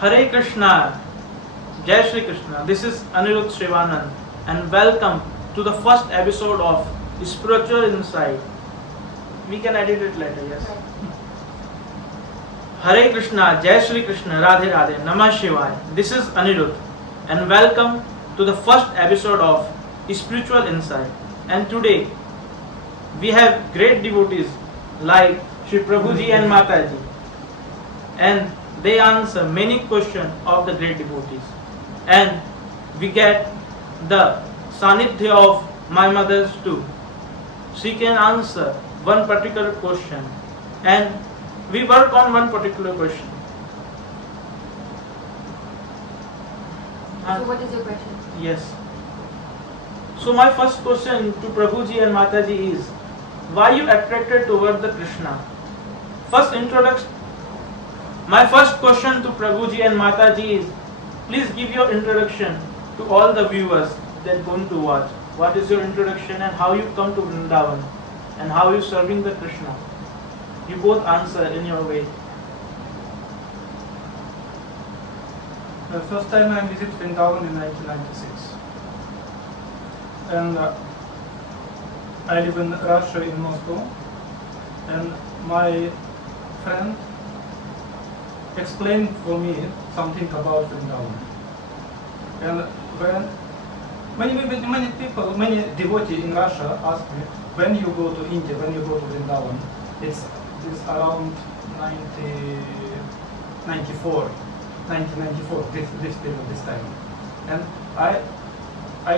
Hare Krishna, Jai Shri Krishna. This is Anirudh Srivanand and welcome to the first episode of Spiritual Insight. We can edit it later, yes. Hare Krishna, Jai Shri Krishna, Radhe Radhe, Namah Shivaya. This is Anirudh and welcome to the first episode of Spiritual Insight. And today we have great devotees like Shri Prabhuji and Mataji, and they answer many questions of the great devotees. And we get the sanidhya of my mothers too. She can answer one particular question and we work on one particular question. So what is your question? Yes. So my first question to Prabhuji and Mataji is, why you attracted toward the Krishna? First introduction. My first question to Prabhuji and Mataji is, please give your introduction to all the viewers that are going to watch. What is your introduction and how you come to Vrindavan and how you serving the Krishna? You both answer in your way. The first time I visited Vrindavan in 1996. And I live in Russia, in Moscow. And my friend explained for me something about Vrindavan. And when many people, many devotees in Russia ask me, when you go to India, when you go to Vrindavan, it's around 1994, this period, this time. And I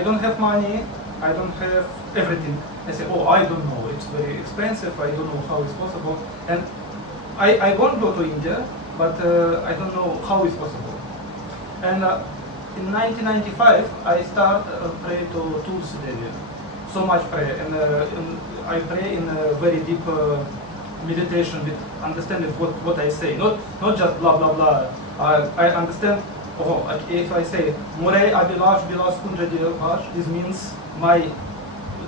don't have money, I don't have everything. I say, oh, I don't know, it's very expensive, I don't know how it's possible. And I won't go to India, but I don't know how it's possible. And in 1995, I start pray to Tulsi Devi. So much prayer, and I pray in a very deep meditation with understanding what I say, not just blah blah blah. I understand. Oh, if I say Muray Abilash Bilash Kunjadi Bash, this means my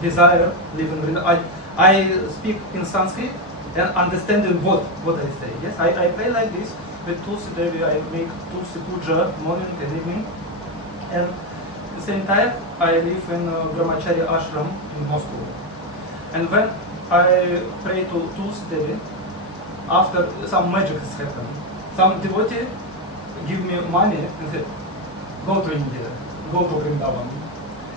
desire live in Vrindavan. I speak in Sanskrit and understanding what I say. Yes, I pray like this with Tulsi Devi. I make Tulsi Puja morning and evening, and at the same time I live in Brahmachari Ashram in Moscow. And when I pray to Tulsi Devi, after some magic has happened, some devotee give me money and said, go to India, go to Vrindavan.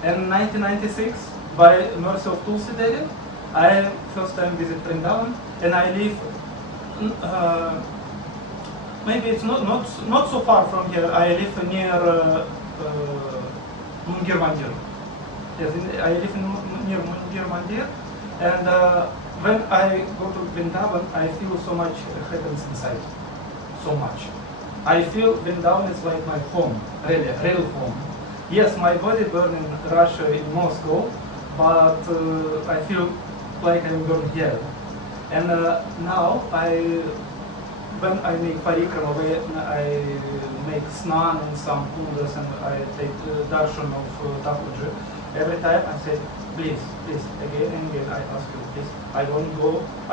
And in 1996, by mercy of Tulsi Devi, I first time visit Vrindavan, and I live, maybe it's not so far from here. I live near Mungir Mandir. Yes, I live near Mungir Mandir, and when I go to Vrindavan, I feel so much happiness inside, so much. I feel Vrindavan is like my home, really, real home. Yes, my body burned in Russia, in Moscow, but I feel like I'm born here. And now when I make parikrama, when I make snan in some kundas and I take darshan of Thakurji, every time I say, please, again and again I ask you, please, I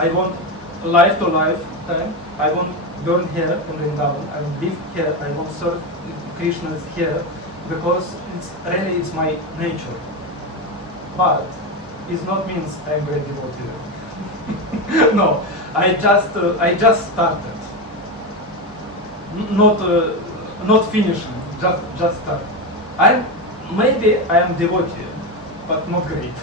want life to lifetime, I want burn here in Vrindavan, I will live here, I will serve Krishna here, because it's my nature. But it not means I'm very devoted. No, I just started. Not finishing, just start. Maybe I am devotee, but not great.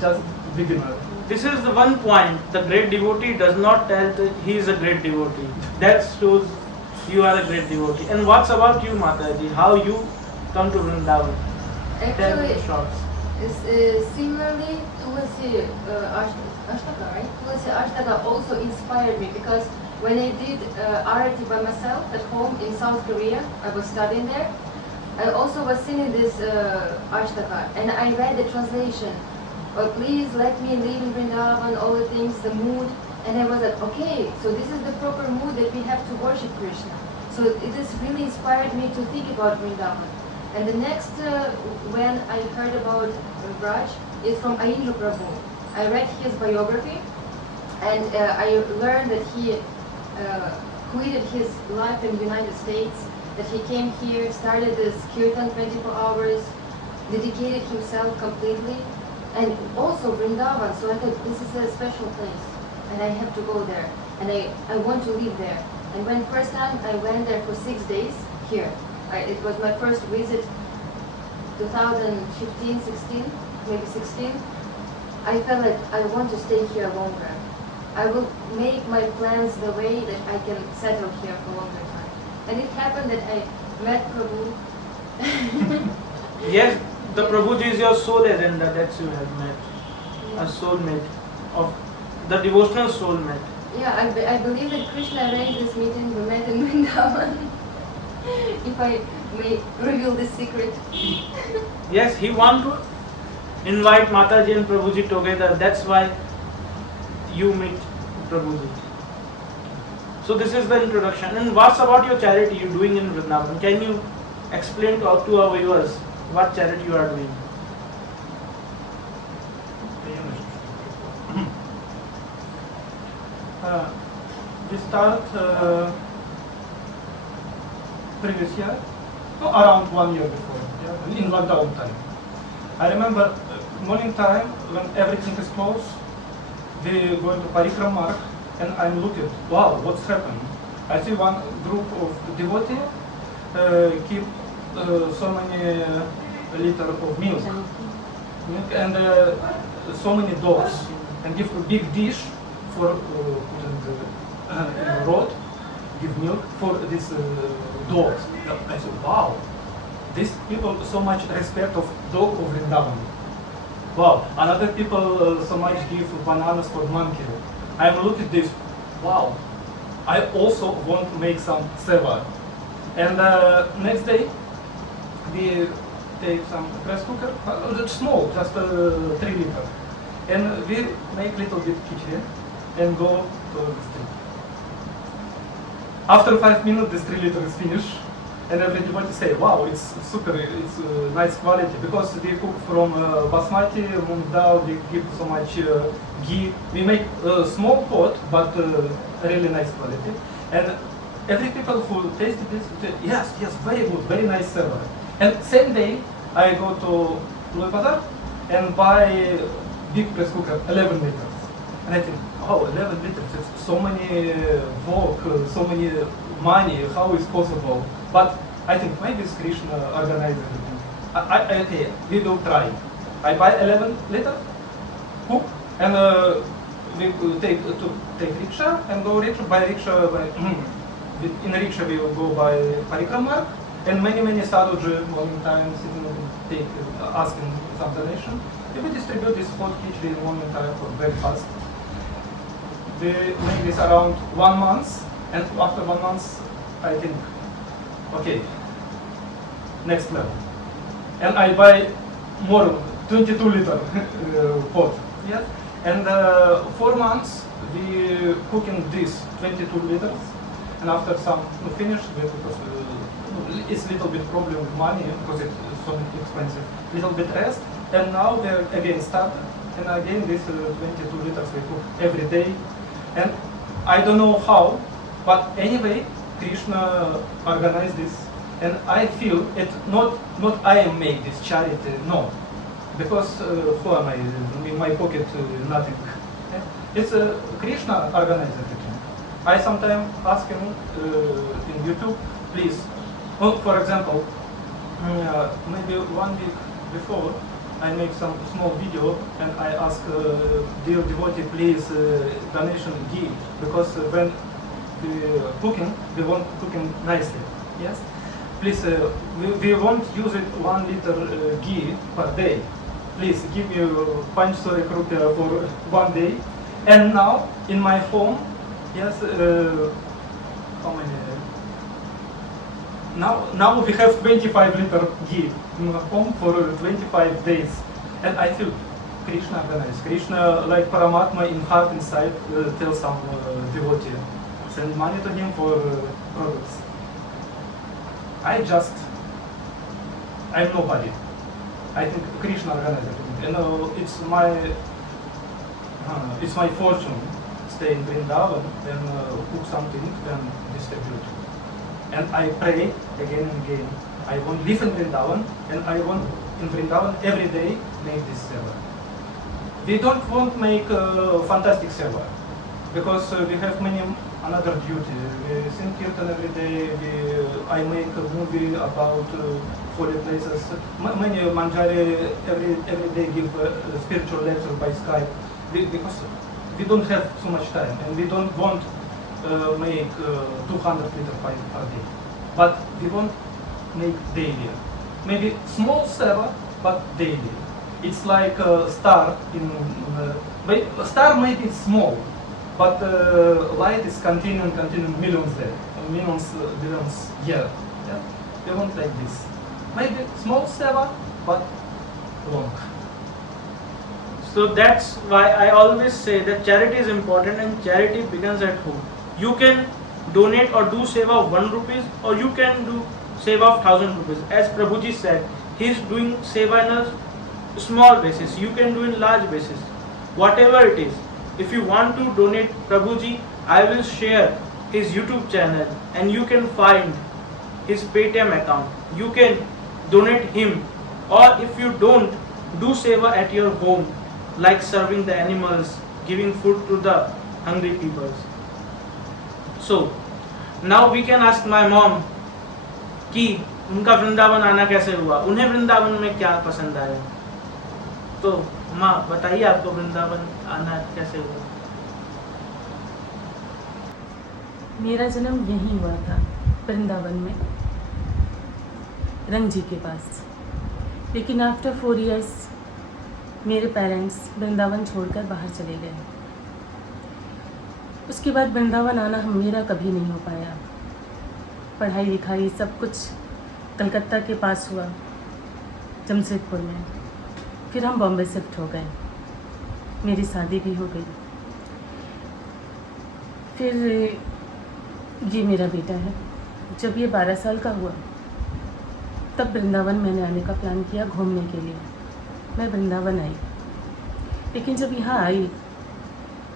Just beginner. This is the one point, the great devotee does not tell that he is a great devotee. That shows you are a great devotee. And what's about you, Mataji? How you come to Vrindavan? Actually, similarly, Tulsi Ashtaka, right? Tulsi Ashtaka also inspired me, because when I did Arati by myself at home in South Korea, I was studying there. I also was singing this Ashtaka, and I read the translation. Please let me live in Vrindavan, all the things, the mood. And I was like, okay, so this is the proper mood that we have to worship Krishna. So it has really inspired me to think about Vrindavan. And the next, when I heard about Vraj, is from Ayindra Prabhu. I read his biography, and I learned that he quitted his life in the United States, that he came here, started this kirtan 24 hours, dedicated himself completely, and also Vrindavan. So I thought this is a special place, and I have to go there, and I want to live there. And when first time I went there for 6 days here, it was my first visit, 2015, 16, maybe 16. I felt like I want to stay here longer. I will make my plans the way that I can settle here for longer time. And it happened that I met Prabhu. Yes, the Prabhuji is your soul agenda that you have met. A soulmate, of the devotional soulmate. Yeah, I believe that Krishna arranged this meeting. We met in Vrindavan. If I may reveal this secret. Yes, he want to invite Mataji and Prabhuji together. That's why you meet Prabhuji. So this is the introduction. And what's about your charity you're doing in Vrindavan? Can you explain to our viewers what charity you are doing? We start previous year, around 1 year before, in lockdown time. I remember morning time when everything is closed, we go to Parikram Mark and I'm looking, wow, what's happened? I see one group of devotees keep so many liter of milk and so many dogs, and give a big dish for in the road, give milk for these dogs. I said, wow, these people so much respect of dog of Vrindavan. Wow, another people so much give bananas for monkey. I'm looking at this, wow, I also want to make some seva. And next day, we take some rice cooker, small, just 3 liter. And we make little bit kitchen and go to the street. After 5 minutes, this 3 liter is finished. And everybody say, wow, it's super, it's nice quality, because we cook from basmati, mung dal, we give so much ghee. We make a small pot, but really nice quality. And every people who tasted this, say, yes, very good, very nice server. And same day, I go to Louis Bazar and buy big press cooker, 11 liters. And I think, oh, 11 liters, it's so many work, so many money, how is possible? But I think maybe it's Krishna organized everything. Okay, we will try. I buy 11 liter, cook, and we take rickshaw and go rickshaw, by rickshaw, in rickshaw we will go by Parikramar, and many sadhuji morning time sitting asking some donation. We will distribute this hot khichdi in morning time for breakfast. We make this around 1 month, and after 1 month, I think, okay, next level. And I buy more 22 liter pot. Yes? And 4 months we cooking this 22 liters, and after some finished, because it's little bit problem with money because it's so expensive. Little bit rest, and now we again start, and again this 22 liters we cook every day, and I don't know how, but anyway. Krishna organized this, and I feel it not I am make this charity, no, because who am I? In my pocket nothing. It's Krishna organized everything. I sometimes ask him in YouTube, please. Well, for example, maybe 1 week before, I make some small video and I ask dear devotee, please donation ghee, because when cooking, we want cooking nicely. Yes, please. We won't use it 1 liter ghee per day. Please give me 500 rupiah for 1 day. And now in my home, yes, how many? Now we have 25 liter ghee in my home for 25 days, and I feel Krishna organized. Krishna, like Paramatma in heart inside, tell some devotee. Send money to him for products. I'm nobody. I think Krishna organized everything. And it's my fortune stay in Vrindavan and cook something and distribute. And I pray again and again. I want live in Vrindavan, and I want in Vrindavan every day make this seva. We don't want make fantastic seva because we have many another duty. We sing kirtan every day. I make a movie about holy places. Many manjari every day give spiritual lecture by Skype because we don't have so much time and we don't want make 200 liter per day. But we want make daily. Maybe small seva, but daily. It's like a star in a star maybe small, but light is continuing millions there, millions year. Yeah? We want like this. Maybe small seva, but long. So that's why I always say that charity is important and charity begins at home. You can donate or do seva of 1 rupees or you can do seva of 1000 rupees. As Prabhuji said, he is doing seva in a small basis. You can do in large basis. Whatever it is. If you want to donate Prabhuji, I will share his YouTube channel and you can find his PayTm account. You can donate him, or if you don't, do seva at your home, like serving the animals, giving food to the hungry people. So now we can ask my mom कि उनका वृंदावन आना कैसे हुआ, उन्हें वृंदावन में क्या पसंद आया. तो माँ बताइए आपको वृंदावन आना कैसे हुआ. मेरा जन्म यहीं हुआ था, वृंदावन में, रंग जी के पास. लेकिन आफ्टर 4 years मेरे पेरेंट्स वृंदावन छोड़कर बाहर चले गए. उसके बाद वृंदावन आना मेरा कभी नहीं हो पाया. पढ़ाई लिखाई सब कुछ कलकत्ता के पास हुआ, जमशेदपुर में. फिर हम बॉम्बे शिफ्ट हो गए. मेरी शादी भी हो गई. फिर ये मेरा बेटा है. जब ये 12 साल का हुआ तब वृंदावन मैंने आने का प्लान किया घूमने के लिए. मैं वृंदावन आई, लेकिन जब यहाँ आई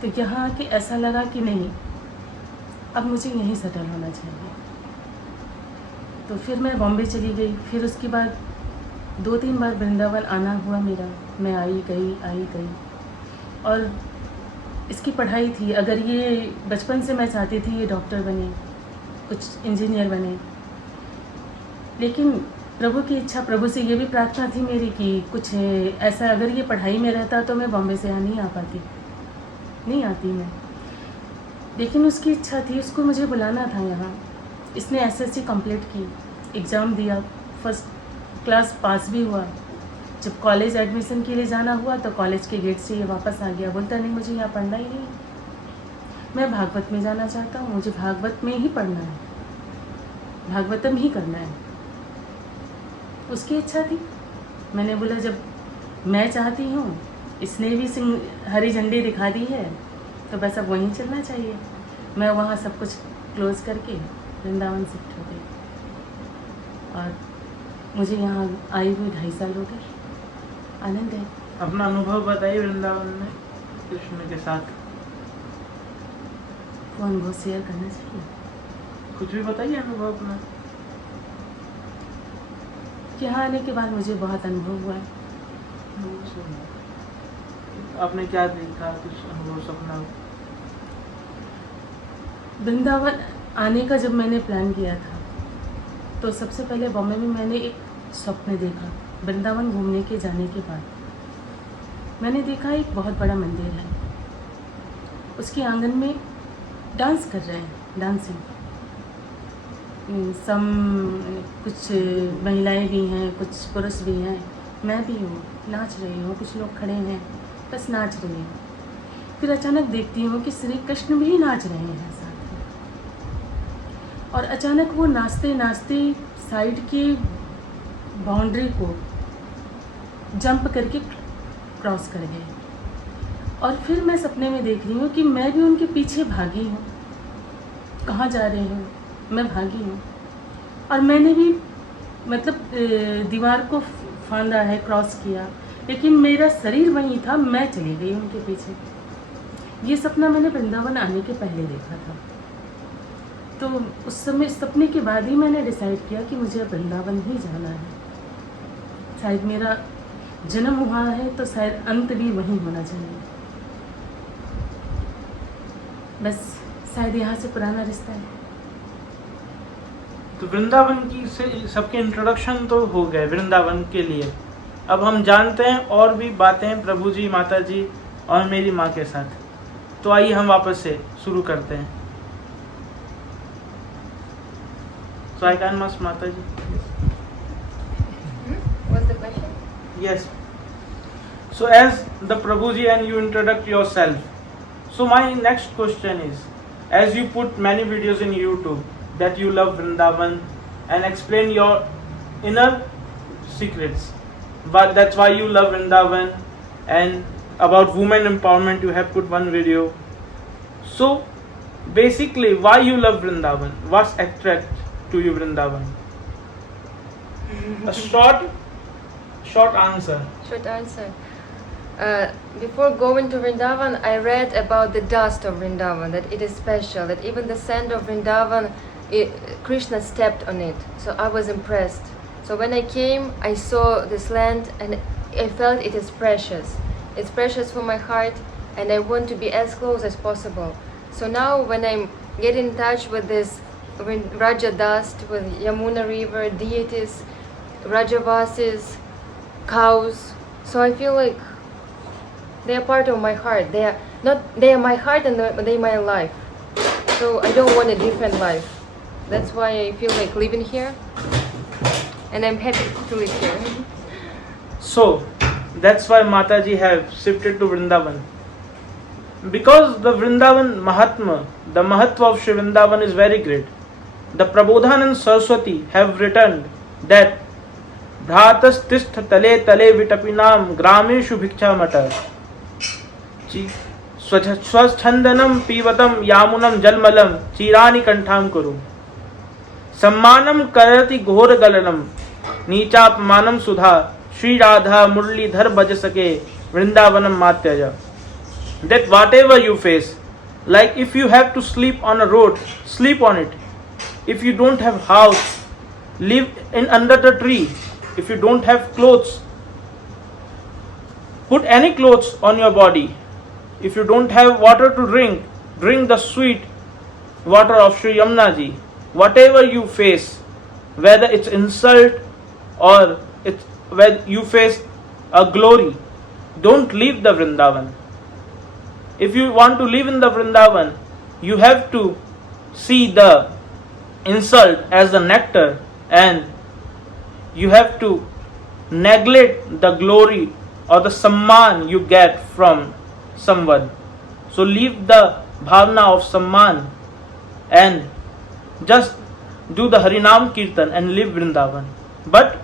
तो यहाँ आके ऐसा लगा कि नहीं, अब मुझे यहीं सेटल होना चाहिए. तो फिर मैं बॉम्बे चली गई. फिर उसके बाद 2-3 बार वृंदावन आना हुआ मेरा. मैं आई गई. और इसकी पढ़ाई थी. अगर ये बचपन से मैं चाहती थी ये डॉक्टर बने, कुछ इंजीनियर बने, लेकिन प्रभु की इच्छा, प्रभु से ये भी प्रार्थना थी मेरी कि कुछ ऐसा अगर ये पढ़ाई में रहता तो मैं बॉम्बे से यहाँ नहीं आ पाती, नहीं आती मैं. लेकिन उसकी इच्छा थी, उसको मुझे बुलाना था यहाँ. इसने एसएससी कंप्लीट की, एग्ज़ाम दिया, फर्स्ट क्लास पास भी हुआ. जब कॉलेज एडमिशन के लिए जाना हुआ तो कॉलेज के गेट से ये वापस आ गया. बोलता नहीं मुझे यहाँ पढ़ना ही नहीं, मैं भागवत में जाना चाहता हूँ, मुझे भागवत में ही पढ़ना है, भागवतम ही करना है. उसकी इच्छा थी. मैंने बोला जब मैं चाहती हूँ, इसने भी हरी झंडी दिखा दी है, तो बस अब वहीं चलना चाहिए. मैं वहाँ सब कुछ क्लोज करके वृंदावन शिफ्ट हो गई. और मुझे यहाँ आई हुई 2.5 साल हो गए. आनंद है. अपना अनुभव बताइए वृंदावन में कृष्ण के साथ. वो अनुभव शेयर करना चाहिए. कुछ भी बताइए अनुभव अपना. यहाँ आने के बाद मुझे बहुत अनुभव हुआ है. आपने क्या देखा, कुछ अनुभव, सपना. वृंदावन आने का जब मैंने प्लान किया था तो सबसे पहले बॉम्बे में मैंने एक स्वप्न देखा. वृंदावन घूमने के जाने के बाद मैंने देखा एक बहुत बड़ा मंदिर है. उसके आंगन में डांस कर रहे हैं, डांसिंग. कुछ महिलाएं भी हैं, कुछ पुरुष भी हैं, मैं भी हूँ, नाच रही हूँ. कुछ लोग खड़े हैं, बस नाच रही हूँ. फिर अचानक देखती हूँ कि श्री कृष्ण भी नाच रहे हैं साथ में. और अचानक वो नाचते नाचते साइड की बाउंड्री को जंप करके क्रॉस कर गए. और फिर मैं सपने में देख रही हूँ कि मैं भी उनके पीछे भागी हूँ. कहाँ जा रहे हो, मैं भागी हूँ. और मैंने भी मतलब दीवार को फांदा है, क्रॉस किया, लेकिन मेरा शरीर वहीं था, मैं चली गई उनके पीछे. ये सपना मैंने वृंदावन आने के पहले देखा था। तो उस समय सपने के बाद ही मैंने डिसाइड किया कि मुझे अब वृंदावन ही जाना है। शायद मेरा जन्म वहाँ है तो शायद अंत भी वहीं होना चाहिए। बस शायद यहाँ से पुराना रिश्ता है। तो वृंदावन की से सबके इंट्रोडक्शन तो हो गए वृंदावन के लिए। अब हम जानते हैं और भी बातें प्रभु जी, माता जी और मेरी माँ के साथ। तो आइए हम वापस से शुरू करते हैं। So I can ask माता जी। What's the question? Yes. So as the Prabhuji and you introduce yourself, so my next question is, as you put many videos in YouTube that you love Vrindavan and explain your inner secrets, but that's why you love Vrindavan, and about women empowerment you have put one video. So basically why you love Vrindavan? What's attract to you Vrindavan? A short answer. Short answer. Before going to Vrindavan, I read about the dust of Vrindavan, that it is special, that even the sand of Vrindavan, Krishna stepped on it. So I was impressed. So when I came, I saw this land and I felt it is precious. It's precious for my heart and I want to be as close as possible. So now when I get in touch with this Raja dust, with Yamuna river, deities, Vrajavasis, cows, so I feel like they are part of my heart. They are my heart and they are my life. So I don't want a different life. That's why I feel like living here, and I'm happy to live here. So that's why Mataji have shifted to Vrindavan. Because the Vrindavan Mahatma, the Mahatma of Shri Vrindavan is very great. The Prabodhanand Saraswati have written that Bhratas tistha tale tale vitapinam grameshu bhiksha mata. Swachandanam pivatam yamunam jalmalam chirani kantham kuru. Sammanam karati ghor galanam नीचापमानम सुधा श्री राधा मुरलीधर भज सके वृंदावनम मात्यजा. That whatever you face, like if you have to sleep on a road, sleep on it. If you don't have house, live in under the tree. If you don't have clothes, put any clothes on your body. If you don't have water to drink, drink the sweet water of Shri Yamuna ji. Whatever you face, whether it's insult or when you face a glory, don't leave the Vrindavan. If you want to live in the Vrindavan, you have to see the insult as the nectar, and you have to neglect the glory or the samman you get from someone. So leave the bhavna of samman and just do the Harinam Kirtan and live Vrindavan. But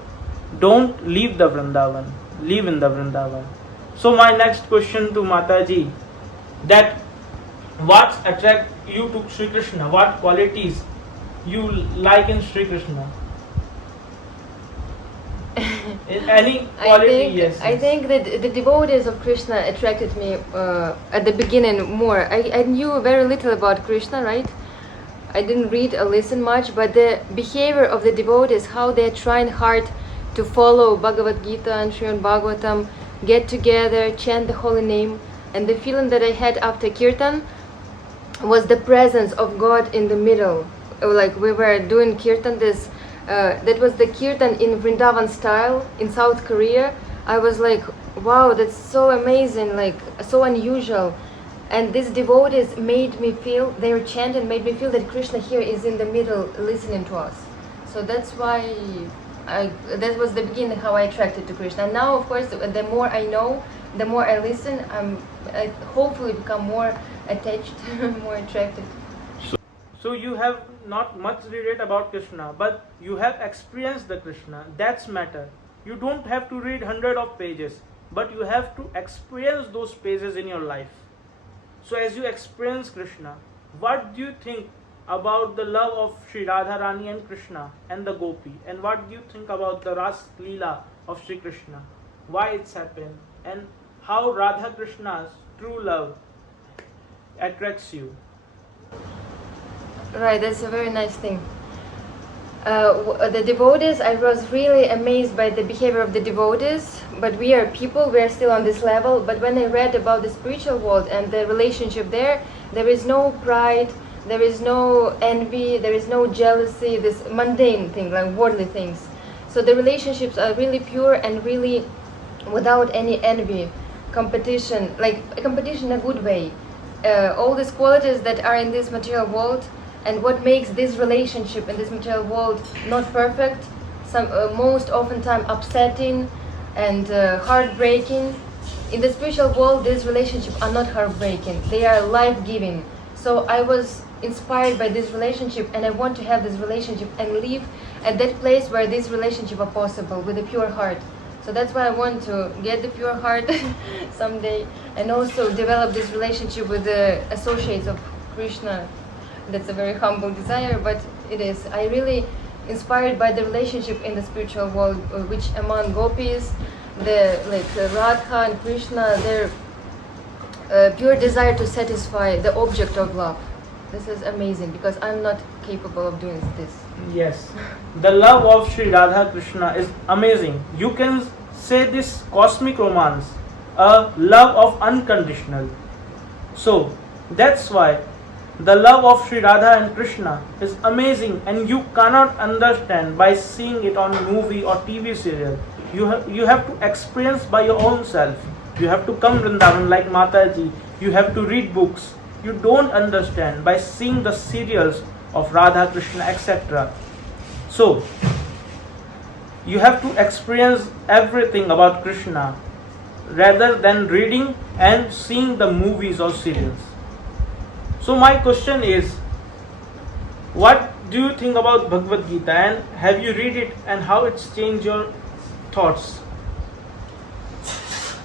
don't leave the Vrindavan. Live in the Vrindavan. So my next question to Mataji, that what attract you to Shri Krishna? What qualities you like in Shri Krishna? Any quality? I think that the devotees of Krishna attracted me at the beginning more. I knew very little about Krishna, right? I didn't read or listen much, but the behavior of the devotees, how they're trying hard to follow Bhagavad-Gita and Srimad Bhagavatam, get together, chant the holy name, and the feeling that I had after Kirtan was the presence of God in the middle. Like we were doing Kirtan, that was the Kirtan in Vrindavan style in South Korea. I was like, wow, that's so amazing, like so unusual. And these devotees made me feel, their chanting made me feel that Krishna here is in the middle listening to us. So that's why that was the beginning how I attracted to Krishna. And now, of course, the more I know, the more I listen, I hopefully become more attached, more attracted. So you have not much read about Krishna, but you have experienced the Krishna. That's matter. You don't have to read 100 of pages, but you have to experience those pages in your life. So as you experience Krishna, what do you think about the love of Shri Radharani and Krishna and the Gopi? And what do you think about the Ras Leela of Shri Krishna? Why it's happened? And how Radha Krishna's true love attracts you? Right, that's a very nice thing. The devotees, I was really amazed by the behavior of the devotees, but we are people, we are still on this level. But when I read about the spiritual world and the relationship there, there is no pride, there is no envy, there is no jealousy, this mundane thing, like worldly things. So the relationships are really pure and really without any envy, competition, like a competition in a good way. All these qualities that are in this material world, and what makes this relationship in this material world not perfect, most often time upsetting and heartbreaking. In the spiritual world, these relationships are not heartbreaking, they are life-giving. So I was inspired by this relationship, and I want to have this relationship and live at that place where this relationship are possible with a pure heart. So that's why I want to get the pure heart someday, and also develop this relationship with the associates of Krishna. That's a very humble desire, but it is. I really inspired by the relationship in the spiritual world, which among gopis, Radha and Krishna, their pure desire to satisfy the object of love. This is amazing because I'm not capable of doing this. Yes, the love of Shri Radha Krishna is amazing. You can say this cosmic romance, a love of unconditional. So that's why the love of Shri Radha and Krishna is amazing, and you cannot understand by seeing it on movie or TV serial. You have to experience by your own self. You have to come Vrindavan like Mataji. You have to read books. You don't understand by seeing the serials of Radha, Krishna, etc. So you have to experience everything about Krishna rather than reading and seeing the movies or serials. So my question is, what do you think about Bhagavad-Gita, and have you read it, and how it's changed your thoughts?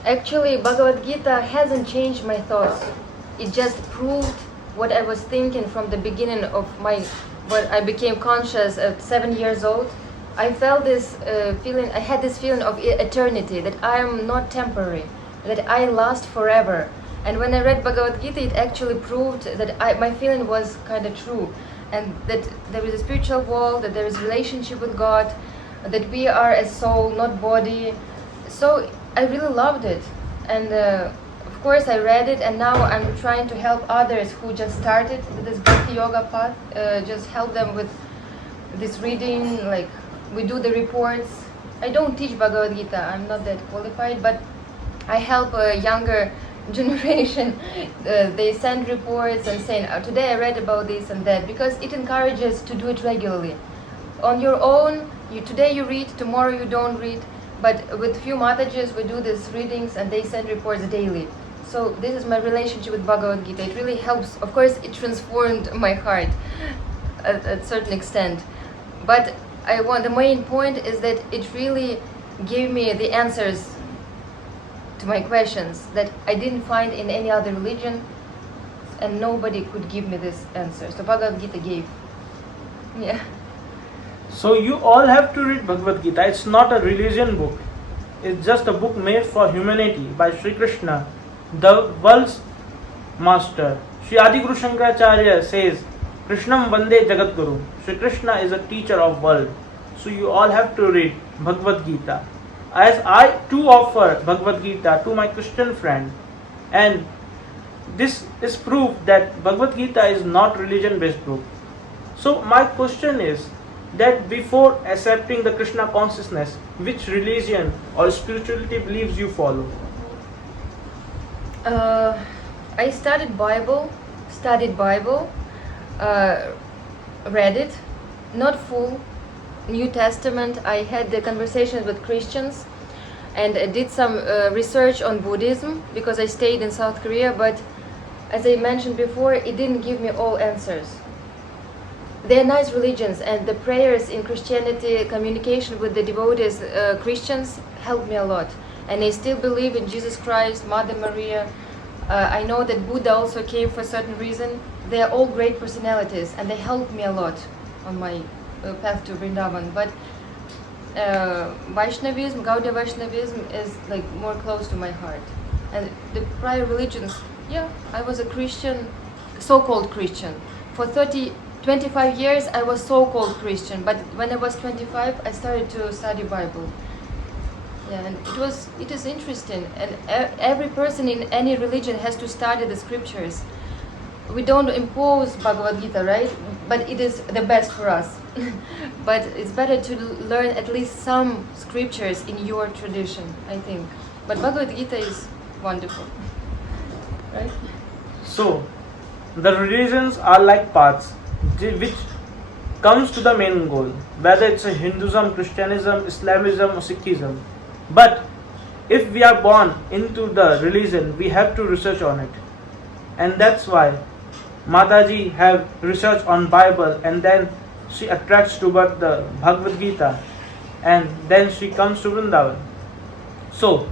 Actually, Bhagavad-Gita hasn't changed my thoughts. It just proved what I was thinking from the beginning of when I became conscious at 7 years old. I felt this feeling, I had this feeling of eternity, that I am not temporary, that I last forever. And when I read Bhagavad-Gita, it actually proved that my feeling was kind of true, and that there is a spiritual world, that there is relationship with God, that we are a soul, not body. So I really loved it, and of course I read it, and now I'm trying to help others who just started this Bhakti Yoga path, just help them with this reading, like we do the reports. I don't teach Bhagavad-Gita, I'm not that qualified, but I help a younger generation. They send reports and saying, today I read about this and that, because it encourages to do it regularly. On your own, today you read, tomorrow you don't read, but with few Matajis we do these readings and they send reports daily. So this is my relationship with Bhagavad-Gita. It really helps. Of course, it transformed my heart at a certain extent. But the main point is that it really gave me the answers to my questions that I didn't find in any other religion, and nobody could give me this answer. So Bhagavad-Gita gave. Yeah. So you all have to read Bhagavad-Gita. It's not a religion book. It's just a book made for humanity by Shri Krishna, the world's master. Shri Adi Guru Shankaracharya says, Krishnam Vande Jagat Guru. Shri Krishna is a teacher of world. So you all have to read Bhagavad-Gita. As I too offer Bhagavad-Gita to my Christian friend, and this is proof that Bhagavad-Gita is not religion-based book. So my question is that before accepting the Krishna consciousness, which religion or spirituality beliefs you follow? I studied Bible, read it, not full. New Testament. I had the conversations with Christians and did some research on Buddhism because I stayed in South Korea, but as I mentioned before, it didn't give me all answers. They are nice religions, and the prayers in Christianity, communication with the devotees, Christians, helped me a lot. And I still believe in Jesus Christ, Mother Maria. I know that Buddha also came for a certain reason. They are all great personalities, and they helped me a lot on my path to Vrindavan. But Vaishnavism, Gaudiya Vaishnavism is like more close to my heart. And the prior religions Yeah, I was a Christian, so-called Christian. For 25 years I was so-called Christian, but when I was 25 I started to study Bible. Yeah, and it is interesting, and every person in any religion has to study the scriptures. We don't impose Bhagavad-Gita, right? But it is the best for us. But it's better to learn at least some scriptures in your tradition, I think. But Bhagavad-Gita is wonderful, right? So, the religions are like paths which comes to the main goal, whether it's a Hinduism, Christianism, Islamism or Sikhism. But if we are born into the religion, we have to research on it. And that's why Mataji have research on Bible, and then she attracts toward the Bhagavad-Gita, and then she comes to Vrindavan. So,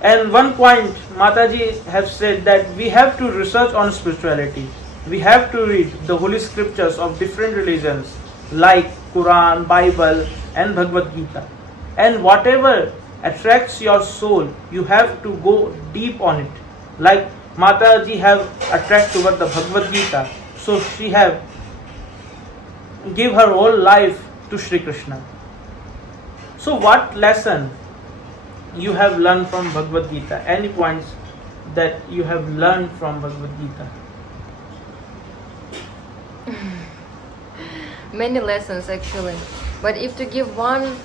and one point Mataji have said that we have to research on spirituality. We have to read the holy scriptures of different religions like Quran, Bible and Bhagavad-Gita. And whatever attracts your soul, you have to go deep on it. Like Mataji have attracted toward the Bhagavad-Gita, so she have give her whole life to Shri Krishna. So what lesson you have learned from Bhagavad-Gita? Any points that you have learned from Bhagavad-Gita? Many lessons actually, but if to give one,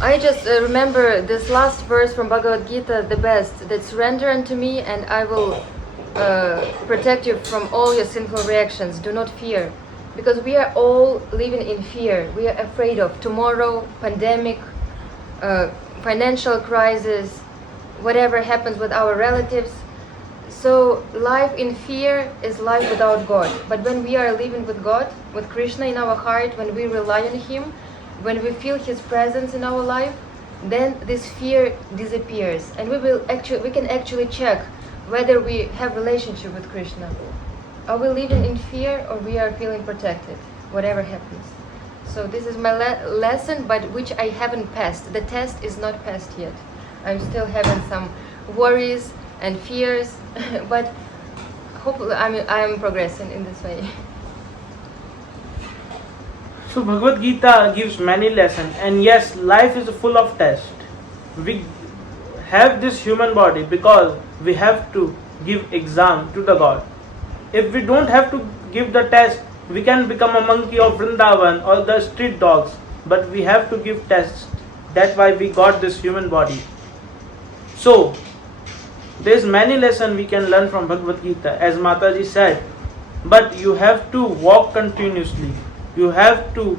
I just remember this last verse from Bhagavad-Gita the best, that surrender unto me and I will protect you from all your sinful reactions. Do not fear, because we are all living in fear. We are afraid of tomorrow, pandemic, financial crisis, whatever happens with our relatives. So life in fear is life without God. But when we are living with God, with Krishna in our heart, when we rely on Him, when we feel His presence in our life, then this fear disappears, and we can actually check whether we have relationship with Krishna. Are we living in fear, or we are feeling protected, whatever happens? So this is my lesson, but which I haven't passed. The test is not passed yet. I'm still having some worries and fears, but hopefully I'm progressing in this way. So Bhagavad Gita gives many lessons, and yes, life is full of tests. We have this human body because we have to give exam to the God. If we don't have to give the test, we can become a monkey of Vrindavan or the street dogs, but we have to give tests. That's why we got this human body. So there's many lessons we can learn from Bhagavad Gita, as Mataji said, but you have to walk continuously. You have to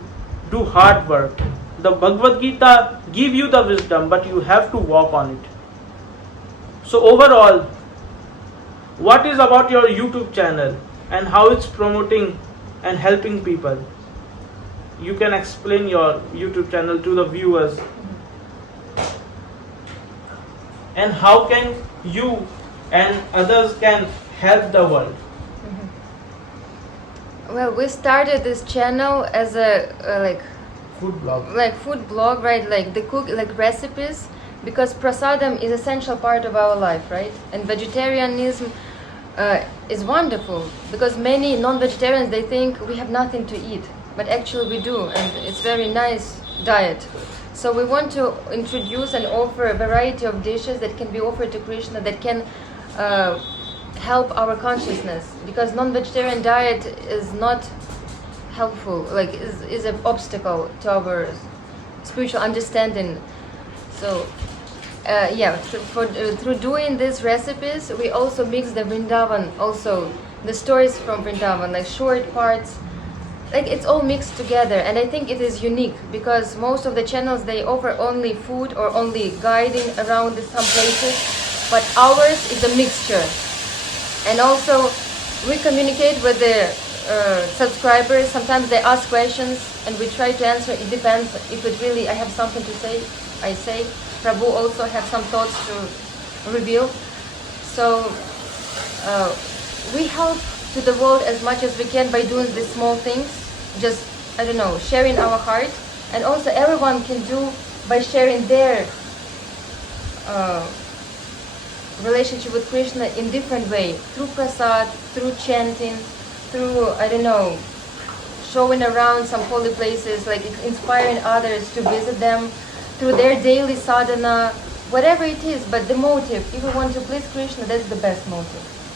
do hard work. The Bhagavad Gita give you the wisdom, but you have to walk on it. So overall, what is about your YouTube channel and how it's promoting and helping people? You can explain your YouTube channel to the viewers. And how can you and others can help the world? Well, we started this channel as a Food blog. like food blog, right? Like the like recipes, because prasadam is essential part of our life, right? And vegetarianism is wonderful, because many non-vegetarians, they think we have nothing to eat, but actually we do, and it's very nice diet. So we want to introduce and offer a variety of dishes that can be offered to Krishna, that can help our consciousness, because non-vegetarian diet is not helpful, like is an obstacle to our spiritual understanding. So through doing these recipes, we also mix the Vrindavan, also the stories from Vrindavan, like short parts, like it's all mixed together. And I think it is unique, because most of the channels, they offer only food or only guiding around some places, but ours is a mixture. And also we communicate with the subscribers. Sometimes they ask questions and we try to answer. It depends. If it really, I have something to say, I say. Prabhu also have some thoughts to reveal. So we help to the world as much as we can by doing these small things, just, I don't know, sharing our heart. And also everyone can do by sharing their relationship with Krishna in different way, through prasad, through chanting, through, I don't know, showing around some holy places, like inspiring others to visit them, through their daily sadhana, whatever it is, but the motive, if we want to please Krishna, that's the best motive.